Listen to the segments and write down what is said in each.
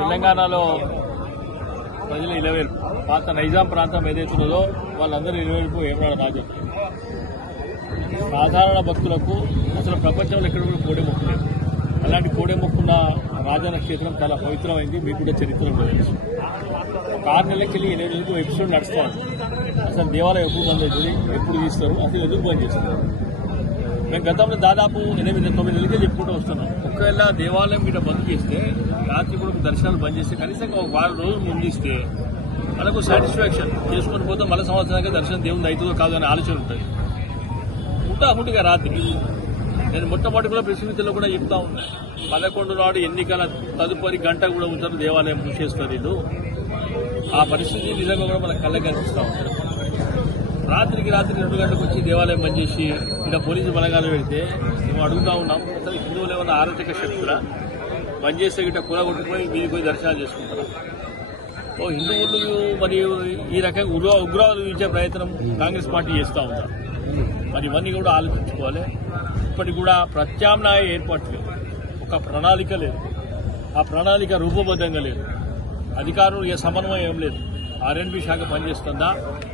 తెలంగాణలో ప్రజలు ఇలవేల్పు పాత నైజాం ప్రాంతం ఏదైతే ఉన్నదో వాళ్ళందరూ ఇలవేల్పు ఏమన్నాడు రాజు. సాధారణ భక్తులకు అసలు ప్రపంచంలో ఎక్కడ కూడా కోడే లేదు. అలాంటి కోడే మొక్కున్న రాజన్న క్షేత్రం చాలా పవిత్రమైంది. మీకు కూడా చరిత్ర తెలుసు ఒక ఆరు నెలలకి వెళ్ళి ఎనిమిది నెలలకు ఎపిసోడ్ నడుస్తాను అసలు దేవాలయం ఎప్పుడు బంద్ అవుతుంది? ఎప్పుడు తీస్తారు? అసలు ఎందుకు బంద్ చేస్తారు? మేము గతంలో దాదాపు ఎనిమిది తొమ్మిది నెలలకే చెప్పుకుంటూ వస్తున్నాం. ఒకవేళ దేవాలయం మీద బంద్ చేస్తే రాత్రి కూడా దర్శనాలు బంద్ చేస్తే కనీసం ఒక వారం రోజులు ముందు ఇస్తే మనకు సాటిస్ఫాక్షన్ చేసుకొని పోతే మళ్ళీ సంవత్సరానికి దర్శనం దేవుని అవుతుందో కాదు అనే ఆలోచన ఉంటుంది. ఉంటా ఉంటుగా రాత్రి. నేను మొట్టమొదటిలో ప్రెసిమితిలో కూడా చెప్తా ఉన్నా. పదకొండు నాడు ఎన్నికల తదుపరి గంట కూడా ఉంటారు దేవాలయం మూసేస్తారు వీళ్ళు ఆ పరిస్థితి నిజంగా కూడా మన కళ్ళకి కనిపిస్తూ ఉంటారు రాత్రికి రాత్రి రెండు గంటలకు వచ్చి దేవాలయం పనిచేసి చేసి ఇలా పోలీసు బలగాలు పెడితే మేము అడుగుతా ఉన్నాం. అసలు హిందువులు ఏమైనా ఆరోగ్య శక్తులా బంద్ చేస్తే గిట్ట కూర కొట్టుకొని మీరు పోయి దర్శనాలు చేసుకుంటారా? ఓ హిందువులు మరియు ఈ రకంగా ఉగ్ర ఉగ్రవాదులు ఇచ్చే ప్రయత్నం కాంగ్రెస్ పార్టీ చేస్తూ ఉన్నాం మరి ఇవన్నీ కూడా ఆలోచించుకోవాలి. ఇప్పటికి కూడా ప్రత్యామ్నాయ ఏర్పాటు ఒక ప్రణాళిక లేదు. ఆ ప్రణాళిక రూపబద్ధంగా లేదు. అధికారులు ఏ సమన్వయం ఏం లేదు. ఆర్ఎన్బి శాఖ పనిచేస్తుందా?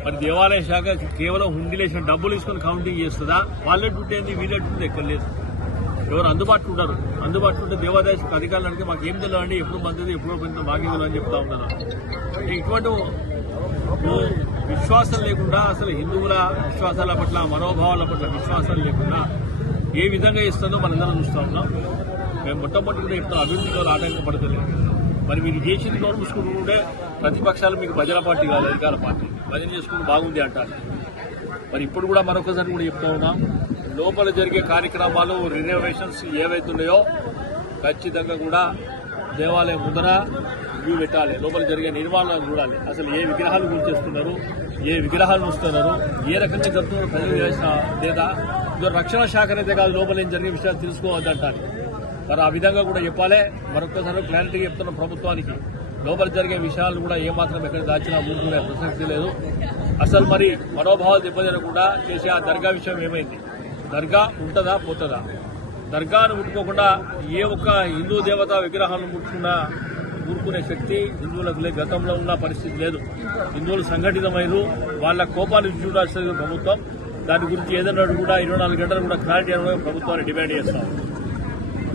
మరి దేవాలయ శాఖ కేవలం హుండీలేసిన డబ్బులు తీసుకొని కౌంటింగ్ చేస్తుందా? వాళ్ళే డుట్టేంది వీళ్ళే ఎక్కడ లేదు. ఎవరు అందుబాటులో ఉంటారు అందుబాటులో ఉంటే దేవాదాయ అధికారులు అడిగితే మాకు ఏం తెలియదండి ఎప్పుడు మంది ఎప్పుడు పెద్ద మాకే అని చెప్తా ఉన్నాను ఇటువంటి విశ్వాసం లేకుండా అసలు హిందువుల విశ్వాసాల పట్ల మనోభావాల పట్ల విశ్వాసం లేకుండా ఏ విధంగా ఇస్తుందో మనందరం చూస్తూ ఉన్నాం. మేము మొట్టమొదటి చెప్తాం అభివృద్ధిలో ఆటంకపడతలేదు మరి మీరు చేసింది నోరు ఉంటే ప్రతిపక్షాలు మీకు ప్రజల పార్టీ కాదు అధికార పార్టీ. భజన చేసుకుంటూ బాగుంది అంటారు. మరి ఇప్పుడు కూడా మరొకసారి కూడా చెప్తా ఉన్నాం లోపల జరిగే కార్యక్రమాలు రినోవేషన్స్ ఏవైతున్నాయో ఖచ్చితంగా కూడా దేవాలయం ముందర వ్యూ పెట్టాలి. లోపల జరిగే నిర్మాణాలు చూడాలి. అసలు ఏ విగ్రహాలు గుర్తిస్తున్నారు ఏ విగ్రహాలు వస్తున్నారు ఏ రకంగా జరుగుతున్నారు ప్రజలు చేసిన లేదా రక్షణ శాఖ అయితే కాదు లోపల ఏం జరిగే విషయాలు తెలుసుకోవద్దంటారు. మరి ఆ విధంగా కూడా చెప్పాలి. మరొకసారి క్లారిటీగా చెప్తున్న ప్రభుత్వానికి లోపల జరిగే విషయాలు కూడా ఏమాత్రం ఎక్కడ దాచినా ముందుకునే ప్రసక్తి లేదు. అసలు మరి మనోభావాలు దెబ్బతినకుండా చేసే ఆ దర్గా విషయం ఏమైంది? దర్గా ఉంటుందా? పోతుందా? దర్గాను ముట్టుకోకుండా ఏ ఒక్క హిందూ దేవత విగ్రహాలను ముట్టుకున్నా ఊరుకునే శక్తి హిందువులకు లేదు. గతంలో ఉన్న పరిస్థితి లేదు. హిందువులు సంఘటితమైన వాళ్ళ కోపాన్ని చూడాల్సిన ప్రభుత్వం. దాని గురించి ఏదన్నా కూడా ఇరవై నాలుగు గంటలు కూడా క్లారిటీ అనేది ప్రభుత్వాన్ని డిమాండ్ చేస్తాం.